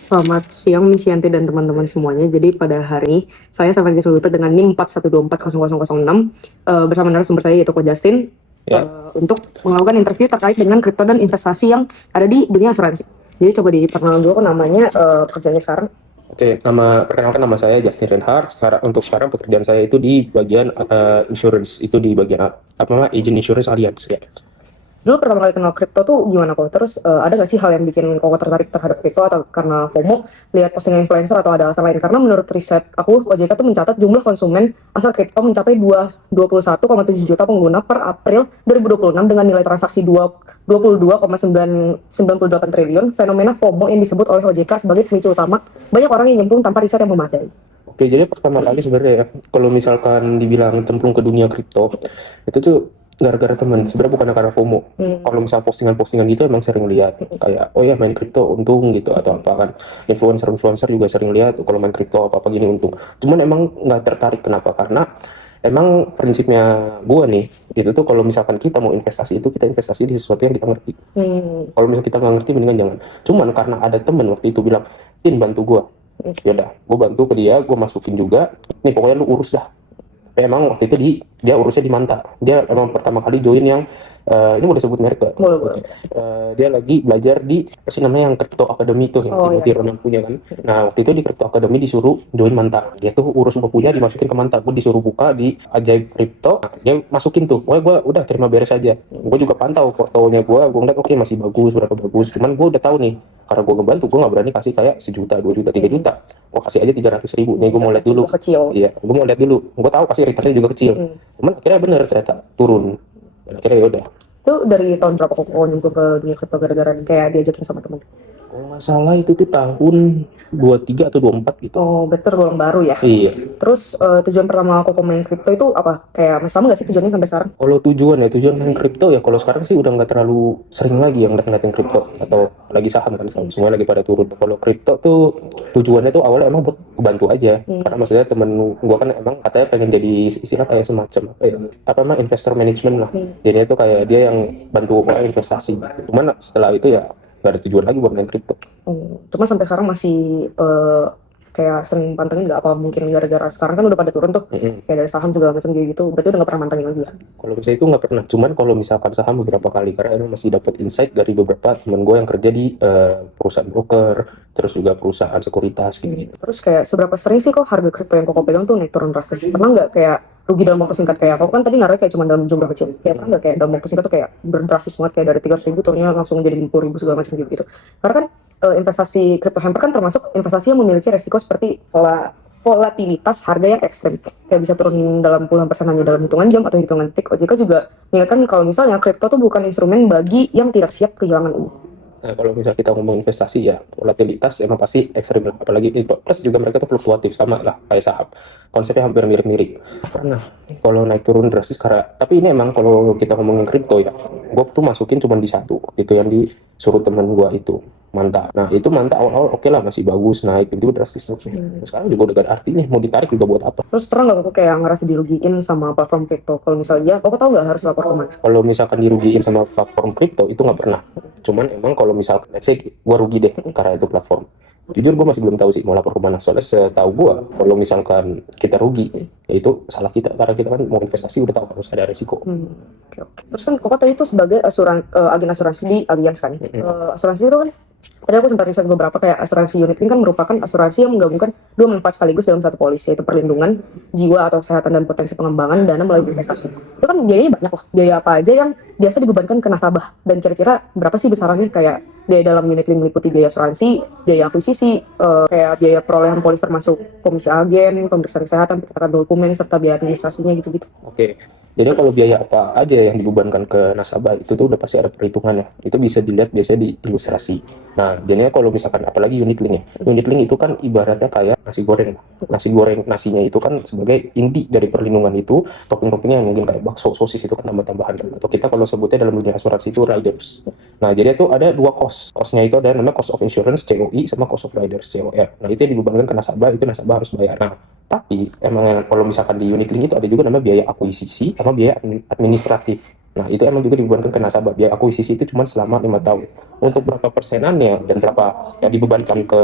Selamat siang Miss Yanti dan teman-teman semuanya. Jadi pada hari ini saya sampai kesulitan dengan NIM 41240006 bersama narasumber saya yaitu Ko Justin untuk melakukan interview terkait dengan kripto dan investasi yang ada di dunia asuransi. Jadi coba diperkenalkan dulu namanya, kerjanya sekarang. Oke, perkenalkan nama saya Justin Reinhardt. Sekarang pekerjaan saya itu di bagian insurance, itu di bagian agent insurance alliance ya. Dulu pertama kali kenal kripto tuh gimana kok? Terus ada gak sih hal yang bikin kok tertarik terhadap kripto atau karena FOMO lihat postingan influencer atau ada alasan lain? Karena menurut riset aku, OJK tuh mencatat jumlah konsumen asal kripto mencapai 21,7 juta pengguna per April 2026 dengan nilai transaksi 22,98 triliun. Fenomena FOMO yang disebut oleh OJK sebagai pemicu utama banyak orang yang nyemplung tanpa riset yang memadai. Oke, jadi pertama kali sebenarnya ya, kalau misalkan dibilang cemplung ke dunia kripto, itu tuh gara-gara teman, sebenarnya bukan karena FOMO. Kalau misal postingan-postingan gitu emang sering lihat kayak oh ya main kripto untung gitu atau apa kan, influencer juga sering lihat kalau main kripto apa gini untung. Cuman emang nggak tertarik, kenapa? Karena emang prinsipnya gua nih itu tuh kalau misalkan kita mau investasi itu kita investasi di sesuatu yang kita ngerti. Kalau misalkan kita nggak ngerti mendingan jangan. Cuman karena ada temen waktu itu bilang, "Tin, bantu gua." Ya udah, gue bantu ke dia, gue masukin juga. Nih pokoknya lu urus dah. Tapi emang waktu itu dia urusnya di Manta. Dia emang pertama kali join yang ini boleh sebut merek gak? Boleh. Dia lagi belajar di apa sih namanya yang Crypto Academy itu yang Timothy Ronald punya kan. Nah waktu itu di Crypto Academy disuruh join Manta. Dia tuh urus bukunya dimasukin ke Manta. Gue disuruh buka di Ajaib Crypto. Nah, dia masukin tuh. Gue udah terima beres aja. Gue juga pantau portonya gue ngeliat oke masih bagus, berapa bagus. Cuman gue udah tahu nih karena gue ngebantu, gue nggak berani kasih kayak 1 juta, 2 juta, 3 juta. Gue kasih aja 300.000. Nih gue mau lihat dulu. Kecil. Iya, gue mau lihat dulu. Gue tahu pasti returnnya juga kecil. Cuman akhirnya bener ternyata turun. Dan akhirnya ya udah. Itu dari tahun berapa kok nyemplung ke dunia kripto gara-gara kayak diajakin sama temen? Kalau nggak salah itu tuh tahun 23 atau 24 gitu. Oh, better golong baru ya. Iya. Terus tujuan pertama aku main kripto itu apa? Kayak masih sama nggak sih tujuannya sampai sekarang? Kalau tujuan main kripto ya kalau sekarang sih udah nggak terlalu sering lagi yang ngeliatin kripto atau lagi saham kan semua lagi pada turun. Kalau kripto tuh tujuannya tuh awalnya emang buat bantu aja karena maksudnya temen gua kan emang katanya pengen jadi istilah kayak semacam investor management lah. Jadinya tuh kayak dia yang bantu orang investasi. Cuman setelah itu ya nggak ada tujuan lagi buat main kripto. Cuma sampai sekarang masih kayak sering pantengin nggak, apa mungkin gara-gara sekarang kan udah pada turun tuh kayak dari saham juga macam gitu, berarti udah nggak pernah mantengin lagi ya? Kalau misalnya itu nggak pernah, cuman kalau misalkan saham beberapa kali karena emang masih dapat insight dari beberapa teman gue yang kerja di perusahaan broker, terus juga perusahaan sekuritas gitu. Terus kayak seberapa sering sih kok harga kripto yang kok pegang tuh naik turun drastis? Pernah nggak kayak rugi dalam waktu singkat? Kayak kok kan tadi naruh kayak cuma dalam jumlah kecil, kayak pernah nggak kayak dalam waktu singkat tuh kayak berdrastis banget, kayak dari 300.000 turunnya langsung jadi 50.000 segala macam gitu. Karena kan investasi kripto hamper kan termasuk investasi yang memiliki resiko seperti volatilitas harga yang ekstrim, kayak bisa turun dalam puluhan persen hanya dalam hitungan jam atau hitungan detik. OJK juga mengingatkan kalau misalnya kripto tuh bukan instrumen bagi yang tidak siap kehilangan uang. Nah, kalau misalnya kita ngomong investasi ya, volatilitas emang pasti ekstrim, apalagi plus juga mereka tuh fluktuatif sama lah kayak saham. Konsepnya hampir mirip-mirip. Nah, kalau naik turun drastis karena, tapi ini emang kalau kita ngomongin kripto ya, gue tuh masukin cuma di satu, itu yang disuruh temen gue itu, Manta. Nah, itu Manta awal-awal oke lah masih bagus naik, itu drastis tuh. Sekarang juga udah gak ada artinya, mau ditarik juga buat apa? Terus pernah nggak kok kayak ngerasa dirugiin sama platform kripto? Kalau misalnya, kok tahu nggak harus lapor kemana? Kalau misalkan dirugiin sama platform kripto itu nggak pernah. Cuman emang kalau misalkan let's say gue rugi deh karena itu platform, jujur gue masih belum tahu sih mau lapor kemana. Soalnya setahu gue kalau misalkan kita rugi ya itu salah kita karena kita kan mau investasi udah tahu harus ada resiko. Oke. Terus kan kok tadi itu sebagai agen asuransi di Allianz kan? Asuransi itu kan tadi aku sempat riset beberapa, kayak asuransi unit link kan merupakan asuransi yang menggabungkan dua manfaat sekaligus dalam satu polis, yaitu perlindungan jiwa atau kesehatan dan potensi pengembangan dana melalui investasi. Itu kan biayanya banyak loh. Biaya apa aja yang biasa dibebankan ke nasabah, dan kira-kira berapa sih besarannya? Kayak biaya dalam unit link meliputi biaya asuransi, biaya akuisisi, kayak biaya perolehan polis termasuk komisi agen, pemeriksaan kesehatan, pencatatan dokumen, serta biaya administrasinya gitu-gitu. Oke. Jadi kalau biaya apa aja yang dibebankan ke nasabah itu tuh udah pasti ada perhitungannya. Itu bisa dilihat biasanya di ilustrasi. Nah, jadinya kalau misalkan apalagi unit link ya. Unit link itu kan ibaratnya kayak nasi goreng. Nasi goreng nasinya itu kan sebagai inti dari perlindungan itu, topping-toppingnya yang mungkin kayak bakso, sosis itu kan tambah-tambahan kan. Atau kita kalau sebutnya dalam dunia asuransi itu riders. Nah, jadi itu ada dua cost. Costnya itu ada namanya cost of insurance COI sama cost of riders COR. Nah, itu yang dibebankan ke nasabah, itu nasabah harus bayar. Nah, tapi emang kalau misalkan di unit link itu ada juga namanya biaya akuisisi sama biaya administratif. Nah, itu emang juga dibebankan ke nasabah. Biaya akuisisi itu cuma selama 5 tahun. Untuk berapa persenannya dan berapa yang dibebankan ke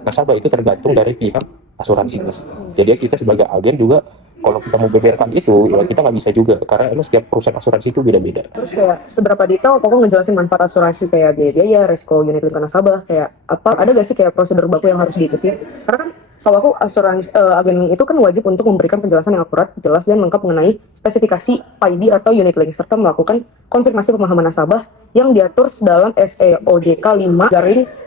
nasabah itu tergantung dari pihak asuransi. Jadi kita sebagai agen juga kalau kita mau beberkan itu, ya kita nggak bisa juga karena emang setiap perusahaan asuransi itu beda-beda. Terus kayak seberapa detail Koko ngejelasin manfaat asuransi kayak biaya, resiko unit link ke nasabah, kayak apa ada gak sih kayak prosedur baku yang harus diikuti? Karena kan setahu aku asuransi agen itu kan wajib untuk memberikan penjelasan yang akurat, jelas dan lengkap mengenai spesifikasi ID atau unit link serta melakukan konfirmasi pemahaman nasabah yang diatur dalam SEOJK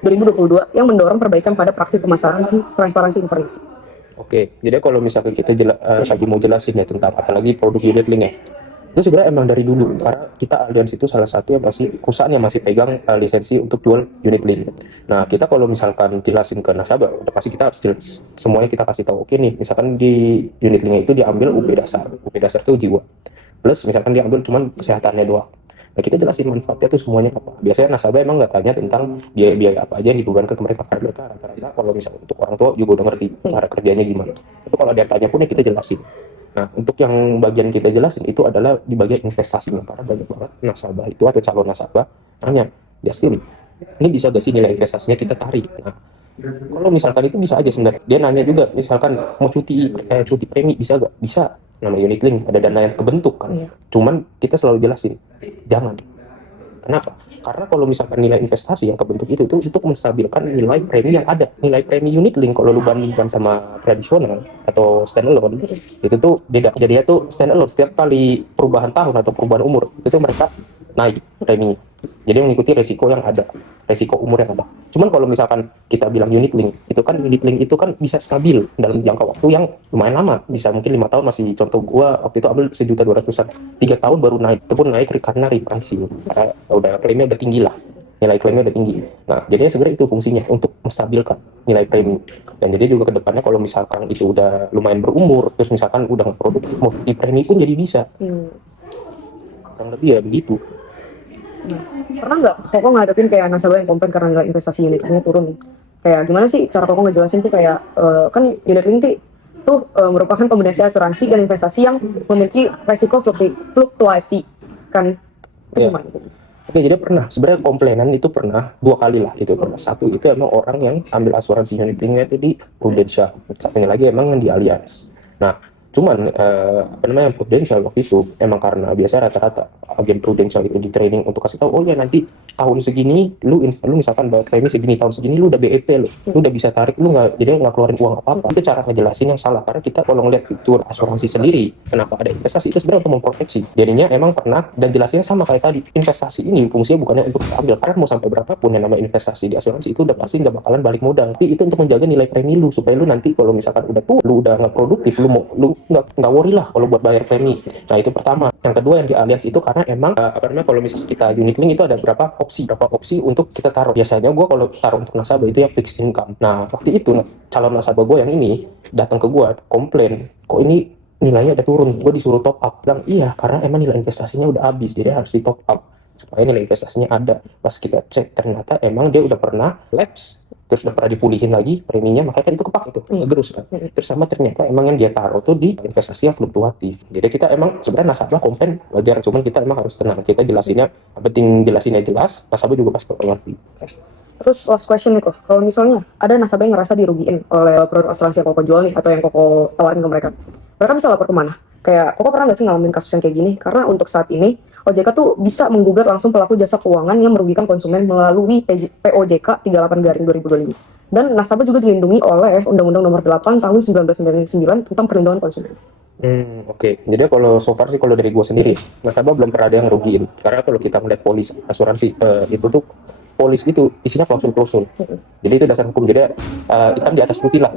5/2022 yang mendorong perbaikan pada praktik pemasaran dan transparansi informasi. Oke, jadi kalau misalkan kita lagi mau jelasin ya tentang apalagi produk unit link ya, itu sebenarnya emang dari dulu karena kita Allianz itu salah satu yang masih perusahaan yang masih pegang lisensi untuk jual unit link. Nah, kita kalau misalkan jelasin ke nasabah, udah pasti kita harus semuanya kita kasih tahu. Oke nih, misalkan di unit link itu diambil UP dasar, UP dasar itu jiwa. Plus misalkan diambil cuman kesehatannya doang. Nah, kita jelasin manfaatnya tuh semuanya apa. Biasanya nasabah emang nggak tanya tentang biaya apa aja yang dibebankan ke mereka karena mereka rata-rata kalau misalnya untuk orang tua juga udah ngerti cara kerjanya gimana. Itu kalau ada yang tanya pun ya kita jelasin. Nah, untuk yang bagian kita jelasin itu adalah di bagian investasinya karena banyak banget nasabah itu atau calon nasabah tanya, Justin, ini bisa gak sih nilai investasinya kita tarik? Nah, kalau misalkan itu bisa aja sebenarnya. Dia nanya juga, misalkan mau cuti premi bisa gak? Bisa. Nama unit link ada dana yang kebentuk kan. Cuman kita selalu jelasin, jangan. Kenapa? Karena kalau misalkan nilai investasi yang kebentuk itu untuk menstabilkan nilai premi yang ada. Nilai premi unit link kalau lu bandingkan sama tradisional atau standalone itu tuh beda. Jadi itu standalone setiap kali perubahan tahun atau perubahan umur itu mereka naik premi. Jadi mengikuti resiko yang ada, resiko umur yang ada. Cuman kalau misalkan kita bilang unit link, unit link itu kan bisa stabil dalam jangka waktu yang lumayan lama, bisa mungkin 5 tahun masih. Contoh gua waktu itu ambil 1.200.000-an, 3 tahun baru naik, itu pun naik karena repricing, karena udah klaimnya udah tinggi lah, nilai klaimnya udah tinggi. Nah, jadinya sebenarnya itu fungsinya untuk menstabilkan nilai premi. Dan jadi juga kedepannya kalau misalkan itu udah lumayan berumur, terus misalkan udah nggak produktif, mau di premi pun jadi bisa. Kurang lebih ya begitu. Pernah nggak Koko ngadepin kayak nasabah yang komplain karena nilai investasi unit linknya turun? Kayak gimana sih cara Koko ngejelasin tuh kayak kan unit link tuh merupakan kombinasi asuransi dan investasi yang memiliki resiko fluktuasi kan? Itu Ya. gimana? Oke, jadi pernah sebenarnya komplainan itu pernah 2 kali lah itu pernah. Satu itu emang orang yang ambil asuransi unit linknya itu di Prudential, satunya lagi emang yang di Allianz. Nah, cuman apa namanya Prudential waktu itu emang karena biasa rata-rata agen Prudential itu di training untuk kasih tahu, oh ya nanti tahun segini lu misalkan bayar premi segini, tahun segini lu udah BEP lu udah bisa tarik, lu nggak jadi nggak keluarin uang apa-apa. Itu cara ngejelasin yang salah karena kita kalau ngeliat fitur asuransi sendiri kenapa ada investasi itu sebenarnya untuk memproteksi. Jadinya emang pernah dan jelasinnya sama kayak tadi, investasi ini fungsinya bukannya untuk ambil karena mau sampai berapapun yang namanya investasi di asuransi itu udah pasti nggak bakalan balik modal, tapi itu untuk menjaga nilai premi lu supaya lu nanti kalau misalkan udah tuh lu udah nggak produktif, lu nggak worry lah kalau buat bayar premi. Nah, itu pertama. Yang kedua yang di Allianz itu karena emang apa namanya kalau misalnya kita unit link itu ada berapa opsi untuk kita taruh. Biasanya gue kalau taruh untuk nasabah itu ya fixed income. Nah, waktu itu calon nasabah gue yang ini datang ke gue komplain, kok ini nilainya udah turun, gue disuruh top up. Bilang iya karena emang nilai investasinya udah habis, jadi harus di top up supaya nilai investasinya ada. Pas kita cek ternyata emang dia udah pernah lapse, terus udah pernah dipulihin lagi preminya, makanya kan itu kepake itu ngegerus kan. Terus sama ternyata emang yang dia taruh tuh di investasi yang fluktuatif. Jadi kita emang sebenarnya nasabah komplain wajar, cuman kita emang harus tenang, kita jelasinnya penting, jelasinnya jelas, nasabah juga pasti ngerti. Terus last question nih kok, kalau misalnya ada nasabah yang ngerasa dirugiin oleh produk asuransi yang Koko jual nih atau yang Koko tawarin ke mereka bisa lapor kemana? Kayak Koko pernah nggak sih ngalamin kasus yang kayak gini? Karena untuk saat ini OJK tuh bisa menggugat langsung pelaku jasa keuangan yang merugikan konsumen melalui POJK 38/2025. Dan nasabah juga dilindungi oleh Undang-Undang Nomor 8 Tahun 1999 tentang perlindungan konsumen. Oke. Jadi kalau so far sih kalau dari gue sendiri, nasabah belum pernah ada yang rugiin. Karena kalau kita ngeliat polis asuransi itu tuh polis itu isinya klausul-klausul. Jadi itu dasar hukum. Jadi hitam di atas putih lah.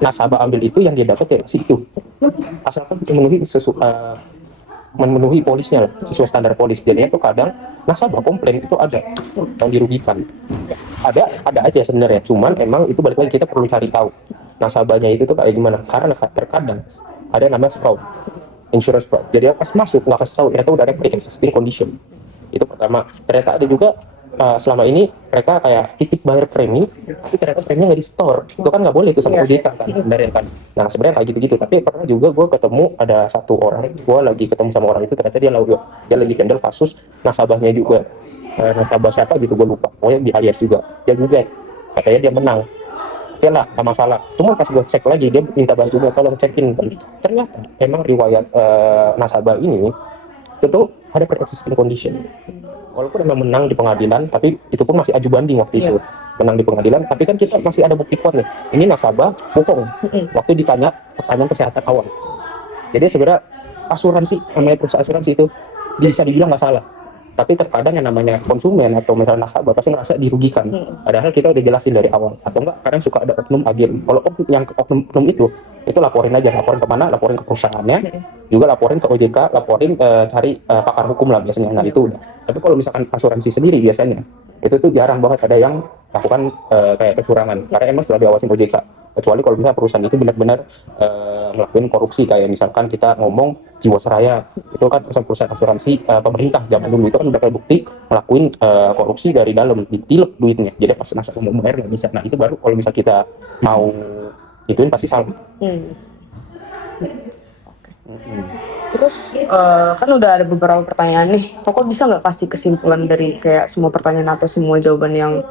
Nasabah ambil itu yang dia dapat ya sih itu. Asalkan memenuhi polisnya lah, sesuai standar polis. Jadinya tuh kadang nasabah komplain itu ada yang dirugikan. Ada aja sebenarnya. Cuman emang itu balik lagi kita perlu cari tahu nasabahnya itu tuh kayak gimana. Karena terkadang ada yang namanya fraud, insurance fraud. Jadi pas masuk nggak kasih tahu ternyata udah ada pre-existing condition. Itu pertama. Ternyata ada juga selama ini mereka kayak titip bayar premi, tapi ternyata preminya nggak di store. Itu kan nggak boleh itu sama OJK kan, sebenarnya kan. Nah sebenarnya kayak gitu-gitu. Tapi pernah juga gue ketemu ada satu orang, gue lagi ketemu sama orang itu, ternyata dia lagi handle kasus nasabahnya juga. Nasabah siapa gitu gue lupa. Pokoknya di alias juga. Dia gugat, katanya dia menang. Oke lah, nggak masalah. Cuma pas gue cek lagi, dia minta bantu gue tolong cekin. Ternyata emang riwayat nasabah ini itu tuh ada pre-existing condition. Walaupun emang menang di pengadilan, tapi itu pun masih aju banding waktu itu. Menang di pengadilan, tapi kan kita masih ada bukti kuat nih. Ini nasabah bohong waktu ditanya pertanyaan kesehatan awal. Jadi sebenarnya asuransi, namanya perusahaan asuransi itu bisa dibilang nggak salah. Tapi terkadang yang namanya konsumen atau misalnya nasabah pasti ngerasa dirugikan. Padahal kita udah jelasin dari awal. Atau enggak, kadang suka ada oknum agen. Kalau oknum itu laporin aja. Laporin kemana? Laporin ke perusahaannya. Juga laporin ke OJK, laporin cari pakar hukum lah biasanya. Nah itu udah. Tapi kalau misalkan asuransi sendiri biasanya, itu tuh jarang banget ada yang lakukan kayak kecurangan. Karena emang sudah diawasin OJK. Kecuali kalau misalnya perusahaan itu benar-benar ngelakuin korupsi, kayak misalkan kita ngomong Jiwasraya, itu kan perusahaan asuransi pemerintah zaman dulu, itu kan udah terbukti ngelakuin korupsi dari dalam, ditilep duitnya, jadi pas nasabah mau bayar nggak bisa. Nah itu baru kalau misalnya kita mau ituin pasti salah. Terus kan udah ada beberapa pertanyaan nih. Koko bisa nggak kasih kesimpulan dari kayak semua pertanyaan atau semua jawaban yang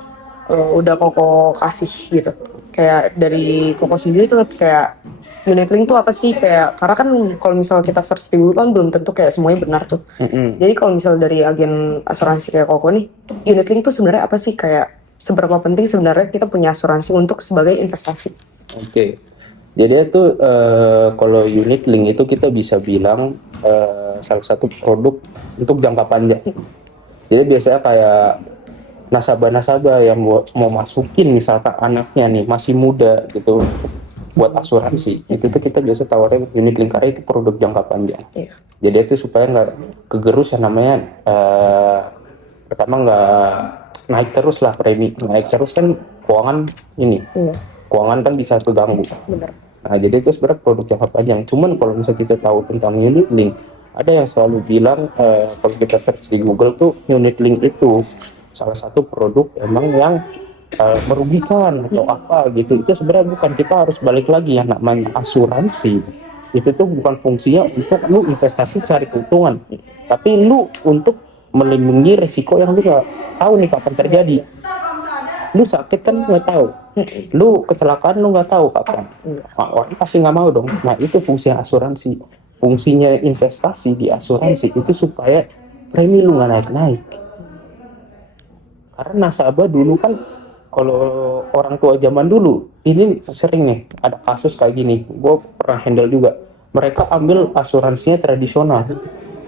udah Koko kasih gitu? Kayak dari Koko sendiri tuh kayak unit link tuh apa sih? Kayak karena kan kalau misalnya kita search di Google kan belum tentu kayak semuanya benar tuh. Jadi kalau misalnya dari agen asuransi kayak Koko nih, unit link tuh sebenarnya apa sih? Kayak seberapa penting sebenarnya kita punya asuransi untuk sebagai investasi? Oke. Jadi itu kalau unit link itu kita bisa bilang salah satu produk untuk jangka panjang. Jadi biasanya kayak nasabah-nasabah yang mau masukin misalkan anaknya nih masih muda gitu buat asuransi, itu tuh kita biasa tawarin unit link karena itu produk jangka panjang. Jadi itu supaya nggak kegerus yang namanya pertama nggak naik terus lah premi, naik terus kan keuangan ini, keuangan kan bisa keganggu. Benar. Nah, jadi itu sebenarnya produk jangka panjang. Cuman kalau misalnya kita tahu tentang unit link, ada yang selalu bilang kalau kita search di Google tuh unit link itu salah satu produk emang yang merugikan atau apa gitu. Itu sebenarnya bukan, kita harus balik lagi yang namanya asuransi. Itu tuh bukan fungsinya untuk lu investasi cari keuntungan, tapi lu untuk melindungi resiko yang lu nggak tahu nih kapan terjadi. Lu sakit kan nggak tahu, lu kecelakaan lu nggak tahu kapan. Nah, orang pasti nggak mau dong. Nah itu fungsi asuransi, fungsinya investasi di asuransi itu supaya premi lu nggak naik-naik. Karena nasabah dulu kan, kalau orang tua zaman dulu ini sering nih ada kasus kayak gini, gue pernah handle juga. Mereka ambil asuransinya tradisional,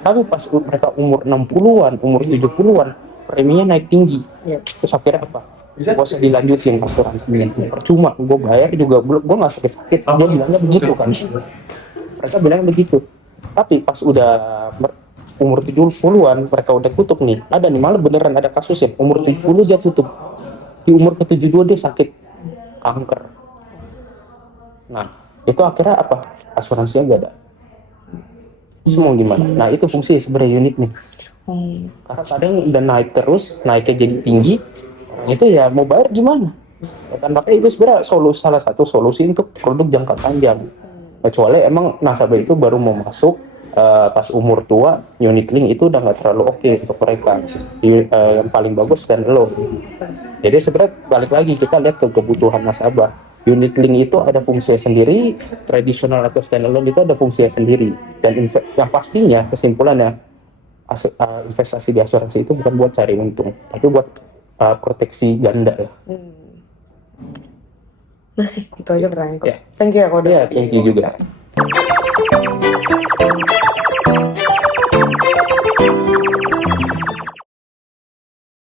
tapi pas mereka umur 60-an, umur 70-an, preminya naik tinggi. Terus akhirnya apa? Gak usah dilanjutin asuransinya, percuma, gue bayar juga, gue gak sakit-sakit. Dia bilangnya begitu kan, mereka bilang begitu. Tapi pas udah umur 70-an, mereka udah tutup nih. Ada nih, malah beneran ada kasus ya, umur 70 dia tutup. Di umur ke-72 dia sakit kanker. Nah, itu akhirnya apa? Asuransinya gak ada. Terus mau gimana? Nah, itu fungsi sebenarnya unit nih. Karena kadang udah naik terus, naiknya jadi tinggi, itu ya mau bayar gimana? Dan makanya itu sebenarnya salah satu solusi untuk produk jangka panjang. Kecuali emang nasabah itu baru mau masuk pas umur tua, unit link itu udah nggak terlalu oke untuk mereka. Yang paling bagus standalone. Jadi sebenarnya balik lagi kita lihat ke kebutuhan nasabah. Unit link itu ada fungsinya sendiri, tradisional atau standalone itu ada fungsinya sendiri. Dan yang pastinya kesimpulannya investasi di asuransi itu bukan buat cari untung, tapi buat proteksi ganda ya. Nah sih, itu aja pertanyaan kok. Thank you ya Kode. Thank you juga.